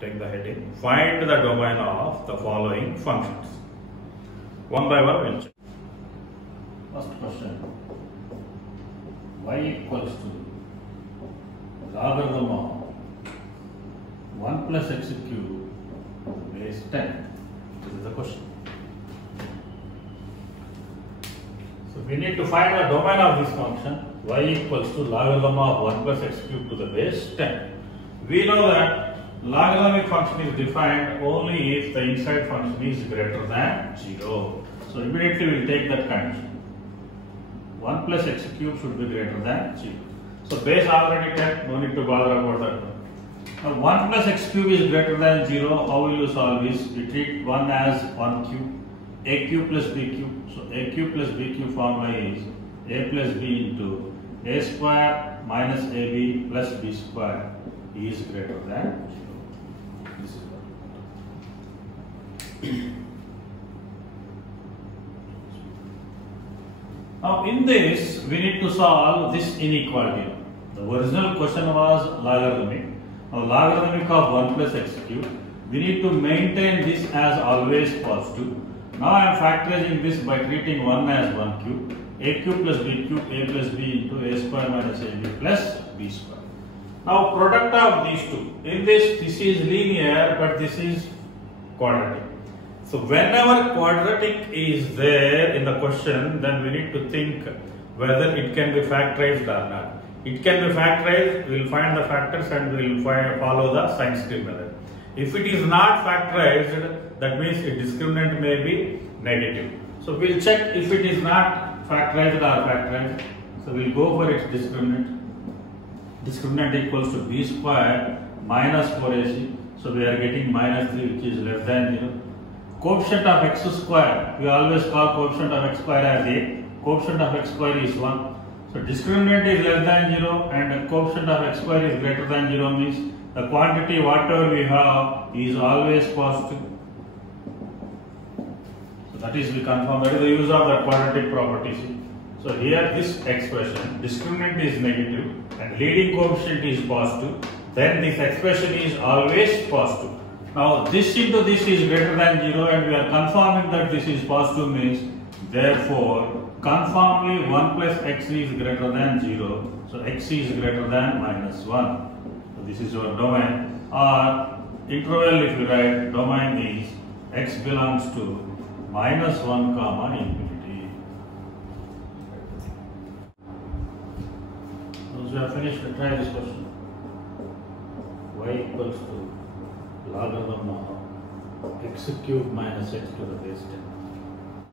take the heading. Find the domain of the following functions. One by one we'll check. First question. Y equals to logarithm of 1 plus x cube base 10. This is the question. So we need to find the domain of this function. Y equals to logarithm of 1 plus x cube to the base 10. We know that logarithmic function is defined only if the inside function is greater than 0. So immediately we will take that condition. 1 plus x cube should be greater than 0. So base already 10, no need to bother about that one. Now 1 plus x cube is greater than 0. How will you solve this? We treat 1 as 1 cube, a cube plus b cube. So a cube plus b cube formula is a plus b into a square minus ab plus b square is greater than 0. This is what. Now in this we need to solve this inequality. The original question was logarithmic. Now logarithmic of 1 plus x cube. We need to maintain this as always positive. Now I am factorizing this by treating 1 as 1 cube. A cube plus b cube, a plus b into a square minus ab plus b square. Now product of these two. In this is linear but this is quadratic. So whenever quadratic is there in the question, then we need to think whether it can be factorized or not. It can be factorized, we will find the factors and we will follow the sign scheme method. If it is not factorized, that means a discriminant may be negative. So we will check if it is not factorized or factorized. So we will go for its discriminant. Discriminant equals to b square minus 4ac. So we are getting minus 3 which is less than 0. Coefficient of x square, we always call coefficient of x square as a. Coefficient of x square is 1. So discriminant is less than 0 and coefficient of x square is greater than 0 means the quantity whatever we have is always positive. So that is we confirm, that is the use of the quadratic property. So here this expression, discriminant is negative and leading coefficient is positive, then this expression is always positive. Now this into this is greater than 0 and we are confirming that this is positive means therefore conformly 1 plus x is greater than 0. So x is greater than minus 1. So this is your domain, or interval if you write domain is x belongs to minus 1 comma infinity. Once we have finished, try this question. Y equals to logarithm of x cube minus x to the base 10.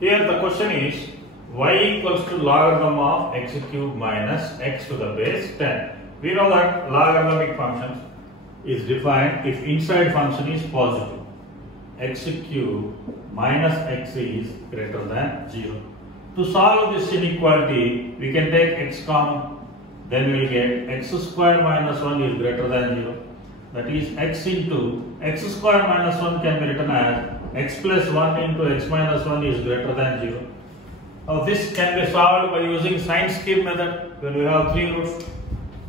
Here the question is y equals to logarithm of x cube minus x to the base 10. We know that logarithmic function is defined if inside function is positive. X cube minus x is greater than 0. To solve this inequality, we can take x common. Then we will get x square minus 1 is greater than 0. That is x into x square minus 1 can be written as x plus 1 into x minus 1 is greater than 0. Now this can be solved by using sign scheme method when we have 3 roots.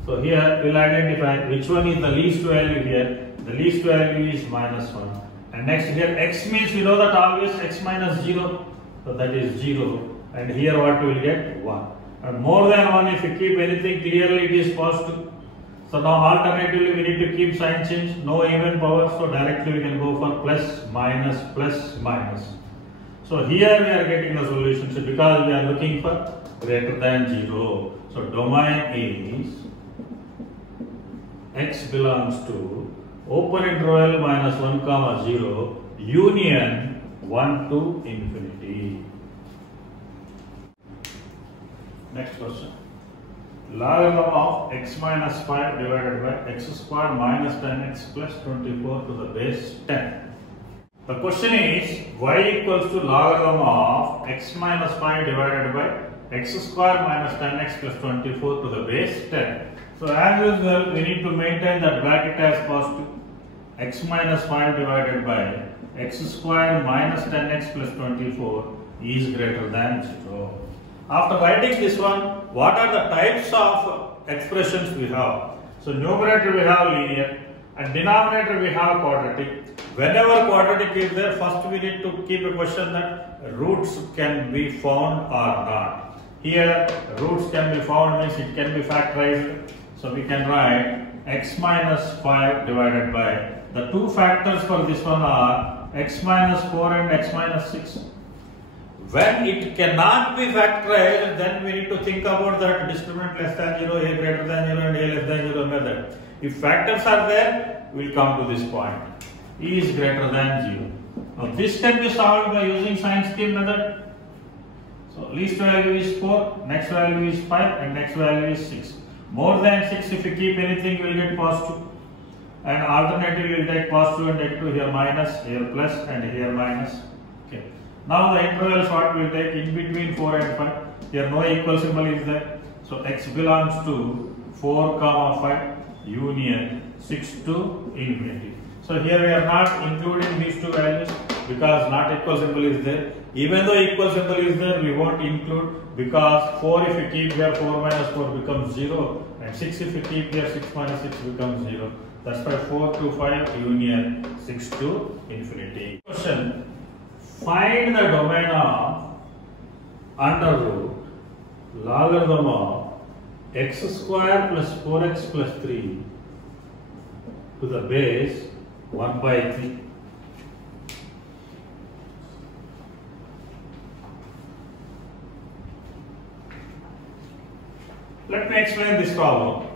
So here we will identify which one is the least value here. The least value is minus 1. And next here x means we know that always x minus 0. So that is 0. And here what we will get? 1. And more than 1 if you keep anything clearly it is positive. So now alternatively we need to keep sign change, no even power, so directly we can go for plus minus. So here we are getting the solution, so because we are looking for greater than 0. So domain is x belongs to open interval minus 1 comma 0 union 1 to infinity. Next question. Logarithm of x minus 5 divided by x square minus 10x plus 24 to the base 10. The question is y equals to logarithm of x minus 5 divided by x square minus 10x plus 24 to the base 10. So as usual we need to maintain that bracket as positive. X minus 5 divided by x square minus 10x plus 24 is greater than 0. After writing this one, what are the types of expressions we have? So numerator we have linear, and denominator we have quadratic. Whenever quadratic is there, first we need to keep a question that roots can be found or not. Here roots can be found means it can be factorized. So we can write x minus 5 divided by, the two factors for this one are x minus 4 and x minus 6. When it cannot be factorized, then we need to think about that discriminant less than 0, a greater than 0 and a less than 0 method. If factors are there, we will come to this point. E is greater than 0. Now this can be solved by using sign scheme method. So least value is 4, next value is 5 and next value is 6. More than 6, if you keep anything, you will get positive. And alternative, you will take positive and negative, here minus, here plus and here minus. Okay. Now the intervals what we will take in between 4 and 5. Here no equal symbol is there. So x belongs to 4, 5 union 6 to infinity. So here we are not including these two values because not equal symbol is there. Even though equal symbol is there, we won't include because 4 if you keep here, 4 minus 4 becomes 0 and 6 if you keep here, 6 minus 6 becomes 0. That's why 4 to 5 union 6 to infinity. Question: find the domain of under root logarithm of x square plus 4x plus 3 to the base 1 by 3. Let me explain this problem.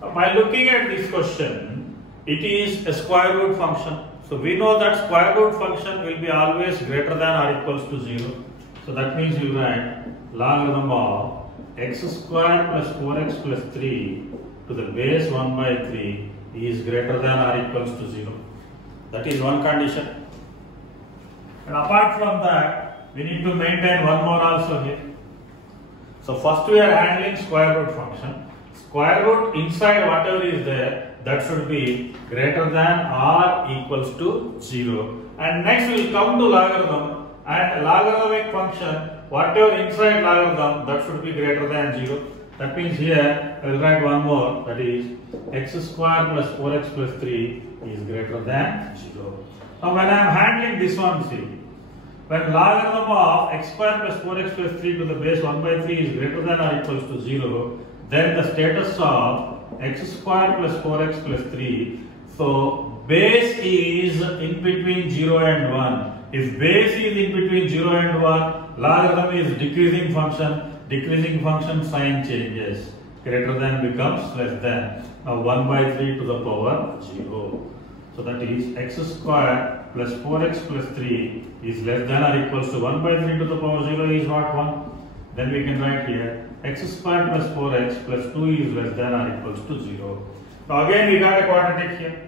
By looking at this question, it is a square root function. So we know that square root function will be always greater than or equals to 0. So that means you write logarithm of x square plus 4x plus 3 to the base 1 by 3 is greater than or equals to 0. That is one condition. And apart from that, we need to maintain one more also here. So first we are handling square root function. Square root inside whatever is there, that should be greater than or equals to 0. And next we will come to logarithm, and logarithmic function, whatever inside logarithm, that should be greater than 0. That means here I will write one more, that is x square plus 4x plus 3 is greater than 0. Now when I am handling this one, see, when logarithm of x square plus 4x plus 3 to the base 1 by 3 is greater than or equals to 0, then the status of x square plus 4x plus 3, so base is in between 0 and 1. If base is in between 0 and 1, logarithm is decreasing function sign changes. Greater than becomes less than. Now 1 by 3 to the power 0. So that is x square plus 4x plus 3 is less than or equals to 1 by 3 to the power 0 is what? 1. Then we can write here x square plus 4x plus 2 is less than or equals to 0. Now again we got a quadratic here.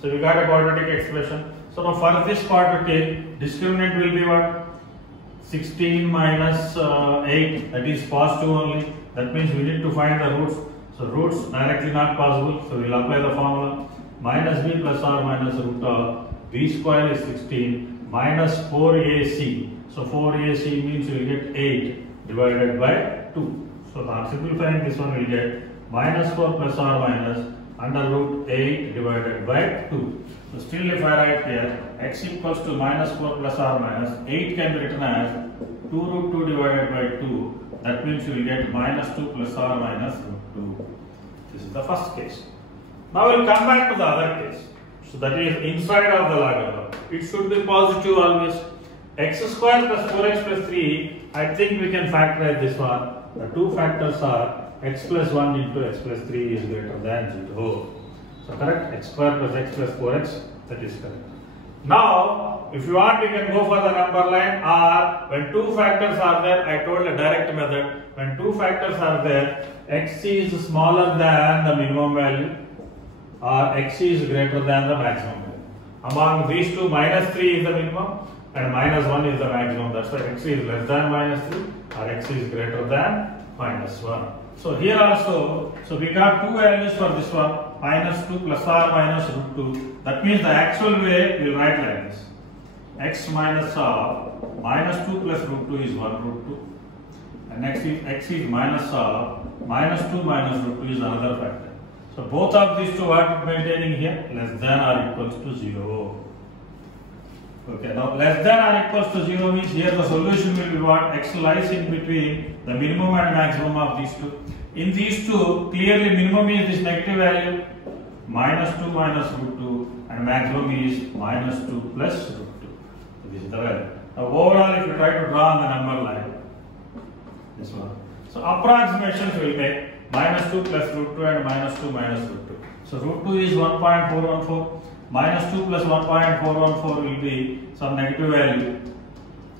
So we got a quadratic expression. So now for this quadratic, discriminant will be what? 16 minus 8, that is positive only. That means we need to find the roots. So roots directly not possible. So we will apply the formula. Minus b plus or minus root of b square is 16 minus 4ac. So 4ac means we will get 8 divided by 2. So on simplifying this one we will get minus 4 plus or minus under root 8 divided by 2. So still if I write here x equals to minus 4 plus or minus 8 can be written as 2 root 2 divided by 2. That means you will get minus 2 plus or minus root 2. This is the first case. Now we will come back to the other case. So that is inside of the logarithm. It should be positive always. X square plus 4x plus 3, I think we can factorize this one. The two factors are x plus 1 into x plus 3 is greater than 0. So correct, x square plus x plus 4x, that is correct. Now, if you want, we can go for the number line, or when two factors are there, I told a direct method. When two factors are there, x is smaller than the minimum value, or x is greater than the maximum value. Among these two, minus 3 is the minimum, and minus 1 is the maximum. That's why x is less than minus 3, or x is greater than minus 1. So here also, so we got two values for this one, minus 2 plus or minus root 2. That means the actual way we will write like this. X minus of minus 2 plus root 2 is 1 root 2. And next is x is minus of minus 2 minus root 2 is another factor. So both of these two are maintaining here less than or equals to 0. Okay, now less than or equals to 0 means here the solution will be what? X lies in between the minimum and maximum of these two. In these two, clearly minimum is this negative value minus 2 minus root 2 and maximum is minus 2 plus root 2. So this is the value. Now overall if you try to draw on the number line, this one. So approximations will make minus 2 plus root 2 and minus 2 minus root 2. So root 2 is 1.414. Minus 2 plus 1.414 will be some negative value.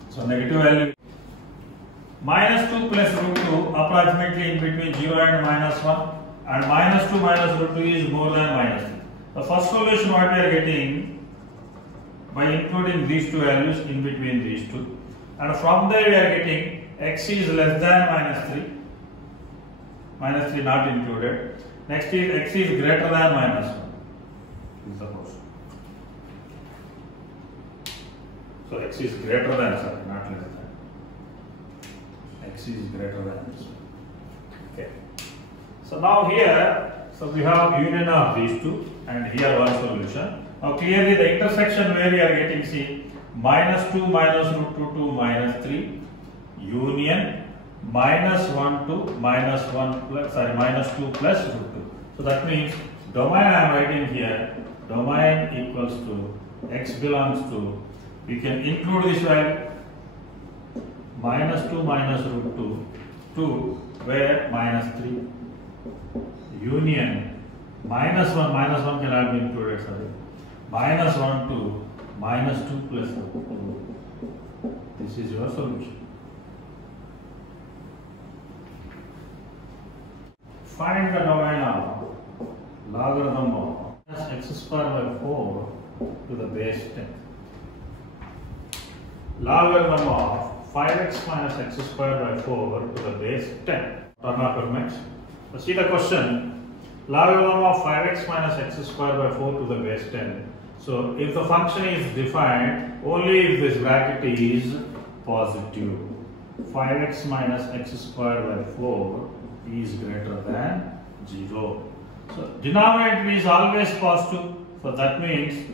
So negative value. Minus 2 plus root 2 approximately in between 0 and minus 1. And minus 2 minus root 2 is more than minus 3. The first solution what we are getting by including these two values in between these two. And from there we are getting x is less than minus 3. Minus 3 not included. Next is x is greater than minus 1. This is the question. So x is greater than, sorry, not less than. X is greater than this one. Okay. So now here, so we have union of these two and here one solution. Now clearly the intersection where we are getting, see, minus 2 minus root 2 to minus 3 union minus 1 to minus 1 plus, sorry, minus 2 plus root 2. So that means domain I am writing here, domain equals to x belongs to, we can include this value minus 2 minus root 2 to where minus 3 union minus 1 cannot be included, sorry, minus 1 to minus 2 plus root 2. This is your solution. Find the domain of logarithm of x square by 4 to the base 10. Logarithm of 5x minus x square by 4 to the base 10. Turner permits. So see the question. Logarithm of 5x minus x square by 4 to the base 10. So if the function is defined only if this bracket is positive. 5x minus x square by 4 is greater than 0. So denominator is always positive. So that means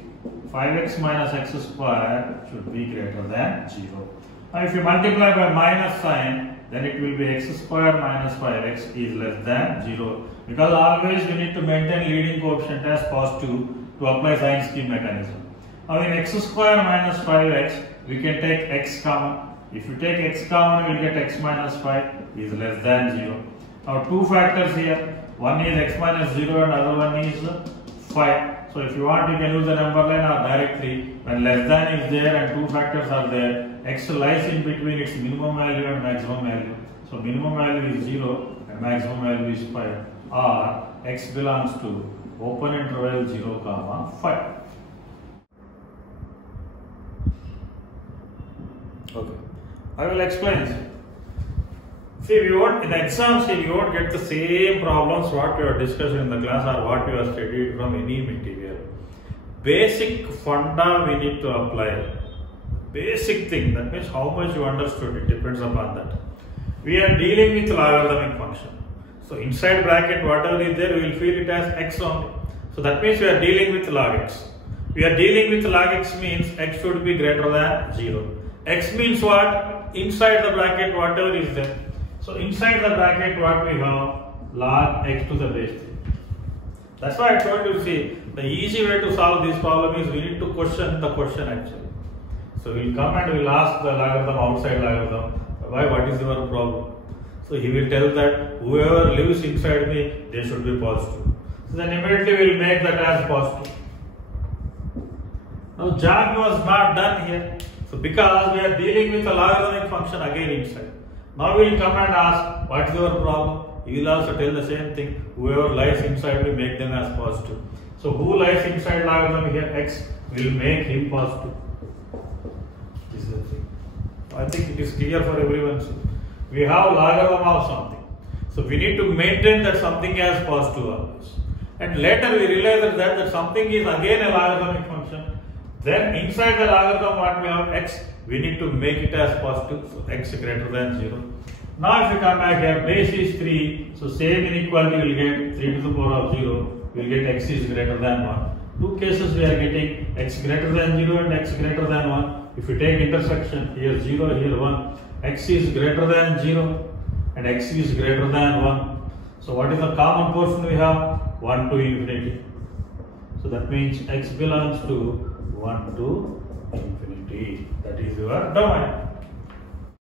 5x minus x square should be greater than 0. Now if you multiply by minus sign, then it will be x square minus 5x is less than 0. Because always we need to maintain leading coefficient as positive to apply sign scheme mechanism. Now in x square minus 5x, we can take x common. If you take x common, we will get x minus 5 is less than 0. Now two factors here. One is x minus 0 and other one is 5. So if you want, you can use the number line or directly. When less than is there and two factors are there, x lies in between its minimum value and maximum value. So minimum value is 0 and maximum value is 5. Or x belongs to open interval 0, 5. Okay. I will explain. See, we won't, in the exam, see, we won't get the same problems what we are discussing in the class or what we have studied from any material. Basic funda we need to apply. Basic thing, that means how much you understood, it depends upon that. We are dealing with logarithmic function. So inside bracket, whatever is there, we will feel it as x only. So that means we are dealing with log x. We are dealing with log x means x should be greater than 0. X means what? Inside the bracket, whatever is there. So inside the bracket what we have? Log x to the base 3. That's why I told you, see, the easy way to solve this problem is we need to question the question actually. So we'll come and we'll ask the logarithm, outside logarithm, why, what is your problem? So he will tell that whoever lives inside me, they should be positive. So then immediately we will make that as positive. Now job was not done here. So because we are dealing with a logarithmic function again inside. Now we will come and ask, what is your problem? He will also tell the same thing. Whoever lies inside will make them as positive. So who lies inside logarithm here? X will make him positive. This is the thing. I think it is clear for everyone. We have logarithm of something. So we need to maintain that something as positive always. And later we realize that something is again a logarithmic function. Then inside the logarithm what we have x, we need to make it as positive. So x greater than 0. Now if you come back here, base is 3, so same inequality you will get 3 to the power of 0, you will get x is greater than 1. Two cases we are getting x greater than 0 and x greater than 1. If you take intersection, here 0, here 1, x is greater than 0 and x is greater than 1. So what is the common portion we have? 1 to infinity. So that means x belongs to 1 to infinity. That is your domain.